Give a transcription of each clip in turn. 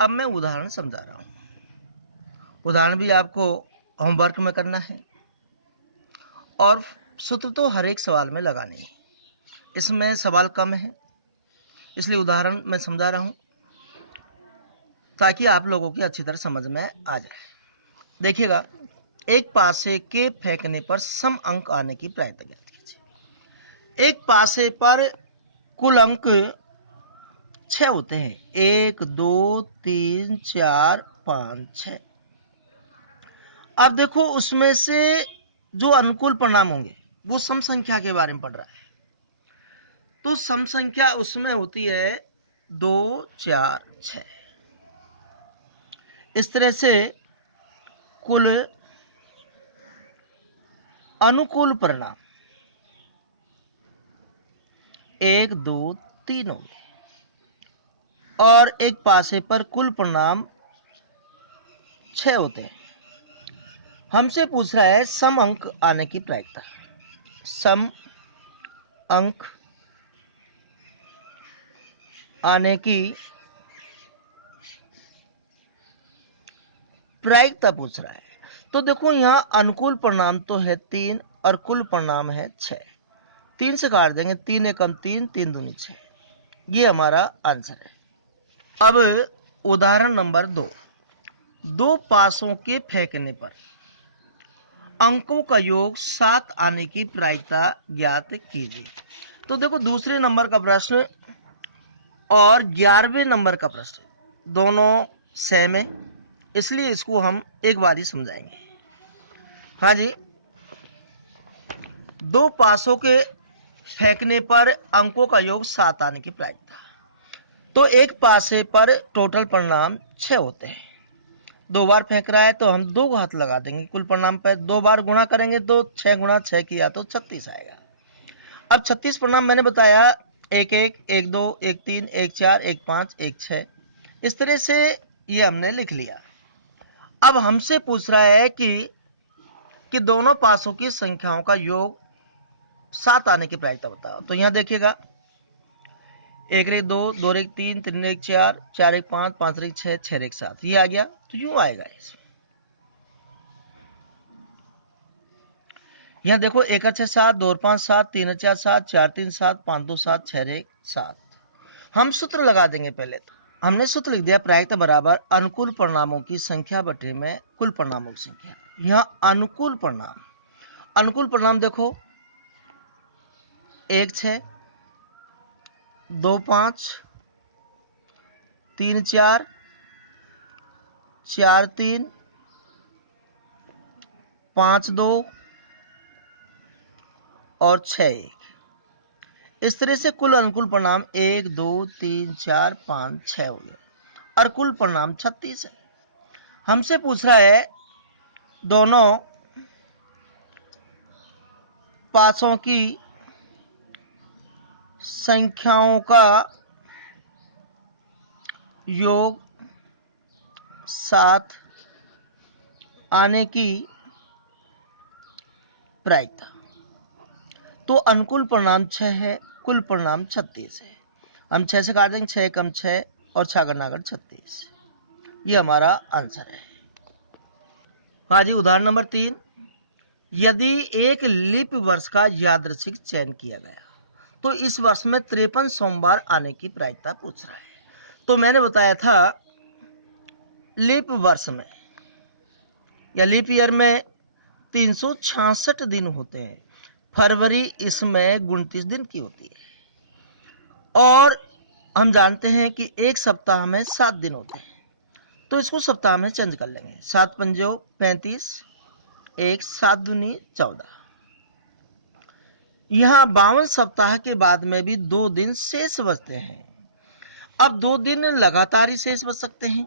अब मैं उदाहरण समझा रहा हूं। उदाहरण भी आपको होमवर्क में करना है और सूत्र तो हर एक सवाल में लगाने हैं। इसमें सवाल कम है इसलिए उदाहरण मैं समझा रहा हूं ताकि आप लोगों की अच्छी तरह समझ में आ जाए। देखिएगा, एक पासे के फेंकने पर सम अंक आने की प्रयत्न ज्ञात कीजिए। एक पासे पर कुल अंक 6 होते हैं। 1 2 3 4 5 6। अब देखो, उसमें से जो अनुकूल परिणाम होंगे वो सम संख्या के बारे में पढ़ रहा है। तो सम संख्या उसमें होती है 2 4 6। इस तरह से कुल अनुकूल परिणाम 1 2 3 होंगे और एक पासे पर कुल परिणाम 6 होते हैं। हमसे पूछ रहा है सम अंक आने की प्रायिकता। सम अंक आने की प्रायिकता पूछ रहा है। तो देखो, यहां अनुकूल परिणाम तो है 3 और कुल परिणाम है 6। 3 से काट देंगे, 3 एकम 3, 3 दूनी 6। ये हमारा आंसर है। अब उदाहरण नंबर 2। दो पासों के फेंकने पर अंकों का योग 7 आने की प्रायिकता ज्ञात कीजिए। तो देखो, दूसरे नंबर का प्रश्न और 11वें नंबर का प्रश्न दोनों सेम है, इसलिए इसको हम एक बार ही समझाएंगे। हाँ जी, दो पासों के फेंकने पर अंकों का योग 7 आने की प्रायिकता। तो एक पासे पर टोटल परिणाम 6 होते हैं। 2 बार फेंक रहा है तो हम 2 को हाथ लगा देंगे कुल परिणाम पर। 2 बार गुणा करेंगे तो 6 गुणा 6 किया तो 36 आएगा। अब 36 परिणाम मैंने बताया 1 1 1 2 1 3 1 4 1 5 1 6। इस तरह से ये हमने लिख लिया। अब हमसे पूछ रहा है कि दोनों पासों की संख्याओं का योग 7 आने की प्रायिकता बताओ। तो यहां देखिएगा, 1 1 2 2 1 3 3 1 4 4 1 5 5 1 6 6 1 7। ये आ गया तो यूं आएगा। यहाँ देखो, 1 6 7 2 5 7 3 4 7 4 3 7 5 2 7 6 1 7। हम सूत्र लगा देंगे। पहले तो हमने सूत्र लिख दिया, प्रायिकता बराबर अनुकूल परिणामों की संख्या बटे में कुल परिणामों की संख्या। यहाँ अनुकूल परिणाम देखो, 1 6 2 5 3 4 4 3 5 2 और 6 1। इस तरह से कुल अनुकूल परिणाम 1 2 3 4 5 6 हो गए और कुल परिणाम 36 है। हमसे पूछ रहा है दोनों पासों की संख्याओं का योग 7 आने की प्रायिकता। तो अनुकूल परिणाम 6 है, कुल परिणाम 36 है। हम 6 से काट देंगे, 6 कम 6 और 6 गणागण 36। ये हमारा आंसर है। हाँ जी, उदाहरण नंबर 3। यदि एक लीप वर्ष का यादृच्छिक चयन किया गया तो इस वर्ष में 53 सोमवार आने की प्रायिकता पूछ रहा है। तो मैंने बताया था, लीप वर्ष में या लीप ईयर में 366 दिन होते हैं। फरवरी इसमें 29 दिन की होती है और हम जानते हैं कि एक सप्ताह में 7 दिन होते हैं। तो इसको सप्ताह में चेंज कर लेंगे। 7 पंजो 35, 1 7 दूनी 14। यहाँ 52 सप्ताह के बाद में भी 2 दिन शेष बचते हैं। अब 2 दिन लगातार ही शेष बच सकते हैं,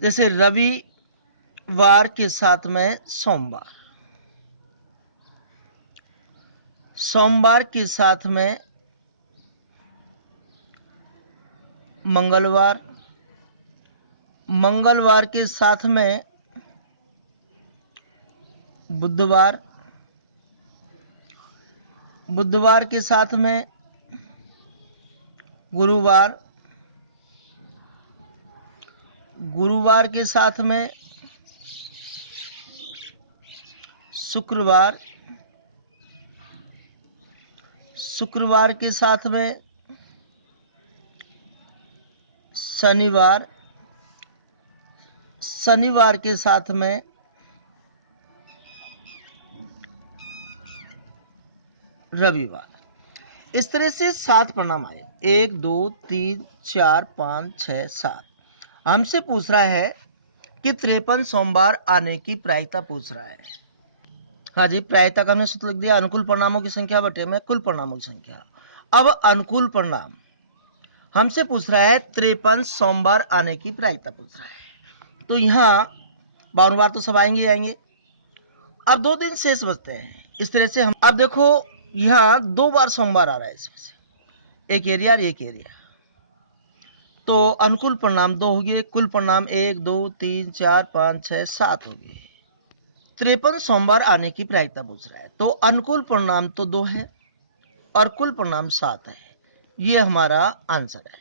जैसे रविवार के साथ में सोमवार, सोमवार के साथ में मंगलवार, मंगलवार के साथ में बुधवार, बुधवार के साथ में गुरुवार, गुरुवार के साथ में शुक्रवार, शुक्रवार के साथ में शनिवार, शनिवार के साथ में रविवार। इस तरह से 7 परिणाम आए, 1 2 3 4 5 6 7। हमसे पूछ रहा है कि 53 सोमवार आने की प्रायिकता पूछ रहा है। हाँ जी, प्रायिकता का हमने सूत्र लिख दिया, अनुकूल परिणामों की संख्या बटे में कुल परिणामों की संख्या। अब अनुकूल परिणाम हमसे पूछ रहा है 53 सोमवार आने की प्रायिकता पूछ रहा है, तो यहाँ 52 बार तो सब आएंगे आएंगे। अब 2 दिन शेष बचते हैं। इस तरह से हम अब देखो यहाँ 2 बार सोमवार आ रहा है, इसमें से एक एरिया और एक एरिया, तो अनुकूल परिणाम 2 हो गए, कुल परिणाम 1 2 3 4 5 6 7 हो गए। 53 सोमवार आने की प्रायिकता पूछ रहा है, तो अनुकूल परिणाम तो 2 है और कुल परिणाम 7 है। ये हमारा आंसर है।